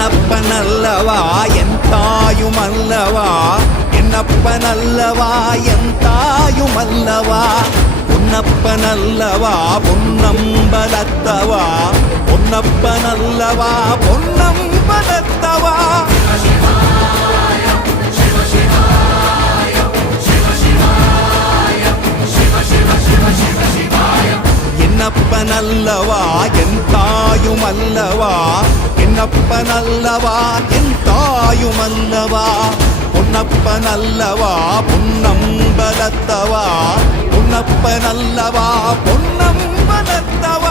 என்னப்பனல்லவா என் தாயுமல்லவா, என்னப்பனல்லவா என் தாயுமல்லவா, பொன்னப்பனல்லவா பொன்னம்பலத்தவா, பொன்னப்பனல்லவா பொன்னம்பலத்தவா. என்னப்பனல்லவா என் தாயுமல்லவா, என்னப்பனல்லவா என் தாயுமல்லவா, பொன்னப்பனல்லவா பொன்னம்பலத்தவா, பொன்னப்பனல்லவா பொன்னம்பலத்தவா.